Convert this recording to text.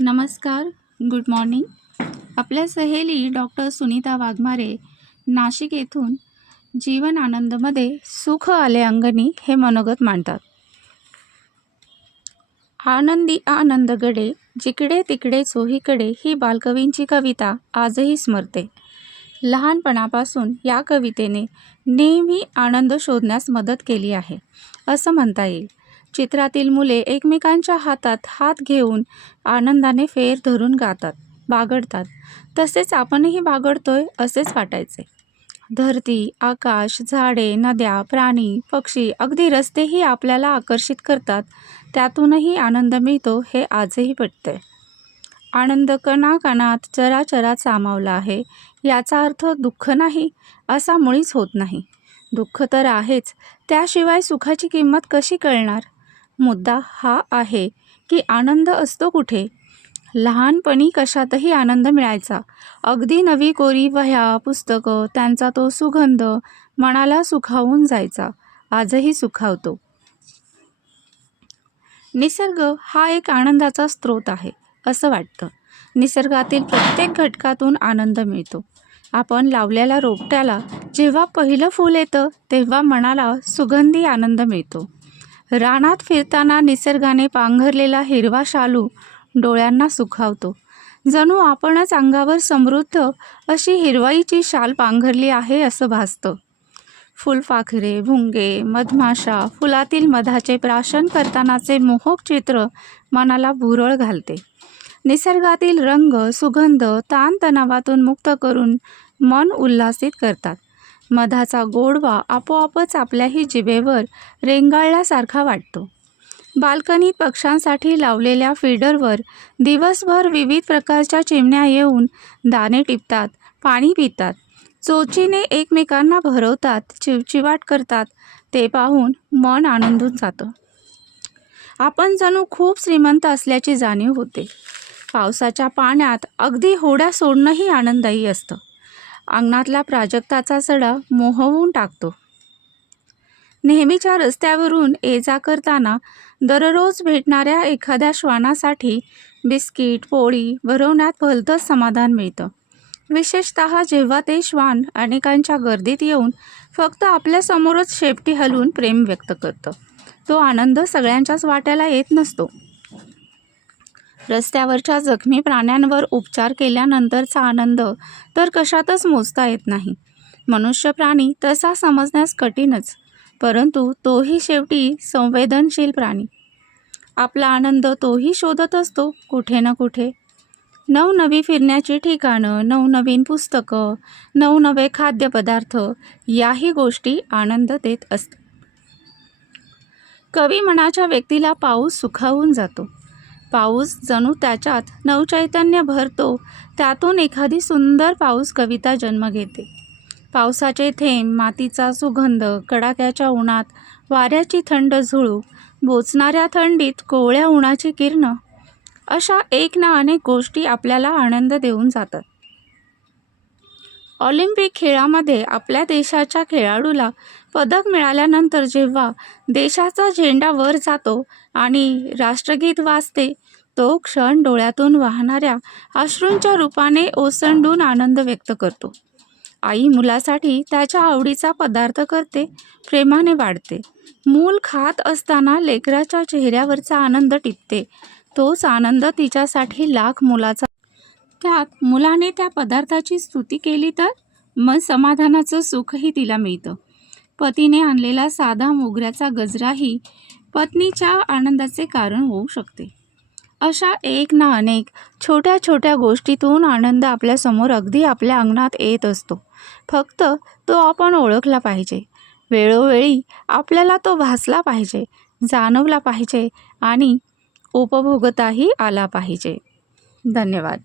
नमस्कार good morning आपल्या सहेली डॉक्टर सुनीता वाघमारे नाशिक येथून जीवन आनंदमध्ये सुख आले अंगणी हे मनोगत मांडतात. आनंदी आनंदगडे जिकडे तिकडे चोहीकडे ही बालकवींची कविता आजही स्मरते. लहानपणापासून या कवितेने नेहमी आनंद शोधण्यास मदत केली आहे असं म्हणता येईल. चित्रातील मुले एकमेकांच्या हातात हात घेऊन आनंदाने फेर धरून गातात बागडतात. तसेच आपणही बागडतोय असेच वाटायचे. धरती आकाश झाडे नद्या प्राणी पक्षी अगदी रस्तेही आपल्याला आकर्षित करतात. त्यातूनही आनंद मिळतो हे आजही पटते आनंद कणाकणात चराचरात सामावला आहे. याचा अर्थ दुःख नाही असा मुळीच होत नाही. दुःख तर आहेच. त्याशिवाय सुखाची किंमत कशी कळणार? मुद्दा हा आहे की आनंद असतो कुठे? लहानपणी कशातही आनंद मिळायचा. अगदी नवी कोरी वह्या पुस्तकं त्यांचा तो सुगंध मनाला सुखावून जायचा. आजही सुखावतो. निसर्ग हा एक आनंदाचा स्रोत आहे असं वाटतं. निसर्गातील प्रत्येक घटकातून आनंद मिळतो. आपण लावलेल्या रोपट्याला जेव्हा पहिलं फूल येतं तेव्हा मनाला सुगंधी आनंद मिळतो. रानात फिरताना निसर्गाने पांघरलेला हिरवा शालू डोळ्यांना सुखावतो. जणू आपणच अंगावर समृद्ध अशी हिरवाईची शाल पांघरली आहे असं भासतं. फुलपाखरे भुंगे मधमाशा फुलातील मधाचे प्राशन करतानाचे मोहक चित्र मनाला भुरळ घालते. निसर्गातील रंग सुगंध ताणतणावातून मुक्त करून मन उल्हासित करतात. मधाचा गोडवा आपोआपच आपल्याही जिभेवर रेंगाळल्यासारखा वाटतो. बाल्कनीत पक्ष्यांसाठी लावलेल्या फीडरवर दिवसभर विविध प्रकारच्या चिमण्या येऊन दाणे टिपतात पाणी पितात. चोचीने एकमेकांना भरवतात चिवचिवाट करतात ते पाहून मन आनंदून जातं. आपण जणू खूप श्रीमंत असल्याची जाणीव होते. पावसाच्या पाण्यात अगदी होड्या सोडणंही आनंददायी असतं. अंगणातला प्राजक्ताचा सडा मोहवून टाकतो. नेहमीच्या रस्त्यावरून ये जा करताना दररोज भेटणाऱ्या एखाद्या श्वानासाठी बिस्किट पोळी भरवण्यात भलतंच समाधान मिळतं. विशेषत जेव्हा ते श्वान अनेकांच्या गर्दीत येऊन फक्त आपल्यासमोरच शेपटी हलवून प्रेम व्यक्त करतं. तो आनंद सगळ्यांच्याच वाट्याला येत नसतो. रस्त्यावरच्या जखमी प्राण्यांवर उपचार केल्यानंतरचा आनंद तर कशातच मोजता येत नाही. मनुष्य प्राणी तसा समजण्यास कठीणच परंतु तोही शेवटी संवेदनशील प्राणी. आपला आनंद तोही शोधत असतो कुठे ना कुठे. नवनवी फिरण्याची ठिकाणं नवनवीन पुस्तकं नवनवे खाद्यपदार्थ याही गोष्टी आनंद देत असतात. कवी मनाच्या व्यक्तीला पाऊस सुखावून जातो. पाऊस जणू त्याच्यात नवचैतन्य भरतो. त्यातून एखादी सुंदर पाऊस कविता जन्म घेते. पावसाचे थेंब मातीचा सुगंध कडाक्याच्या उन्हात वाऱ्याची थंड झुळू बोचणाऱ्या थंडीत कोवळ्या उन्हाची किरणं अशा एक ना अनेक गोष्टी आपल्याला आनंद देऊन जातात. ऑलिम्पिक खेळामध्ये आपल्या देशाच्या खेळाडूला पदक मिळाल्यानंतर जेव्हा देशाचा झेंडा वर जातो आणि राष्ट्रगीत वाजते तो क्षण डोळ्यातून वाहणाऱ्या अश्रूंच्या रूपाने ओसंडून आनंद व्यक्त करतो. आई मुलासाठी त्याच्या आवडीचा पदार्थ करते प्रेमाने वाढते. मूल खात असताना लेकराच्या चेहऱ्यावरचा आनंद टिपते. तोच आनंद तिच्यासाठी लाख मुलाचा. त्यात मुलाने त्या पदार्थाची स्तुती केली तर मन समाधानाचं सुखही तिला मिळतं. पतीने आणलेला साधा मोगऱ्याचा गजराही पत्नीच्या आनंदाचे कारण होऊ शकते. अशा एक ना अनेक छोट्या छोट्या गोष्टीतून आनंद आपल्यासमोर अगदी आपल्या अंगणात येत असतो. फक्त तो आपण ओळखला पाहिजे. वेळोवेळी आपल्याला तो भासला पाहिजे जाणवला पाहिजे आणि उपभोगताही आला पाहिजे. धन्यवाद.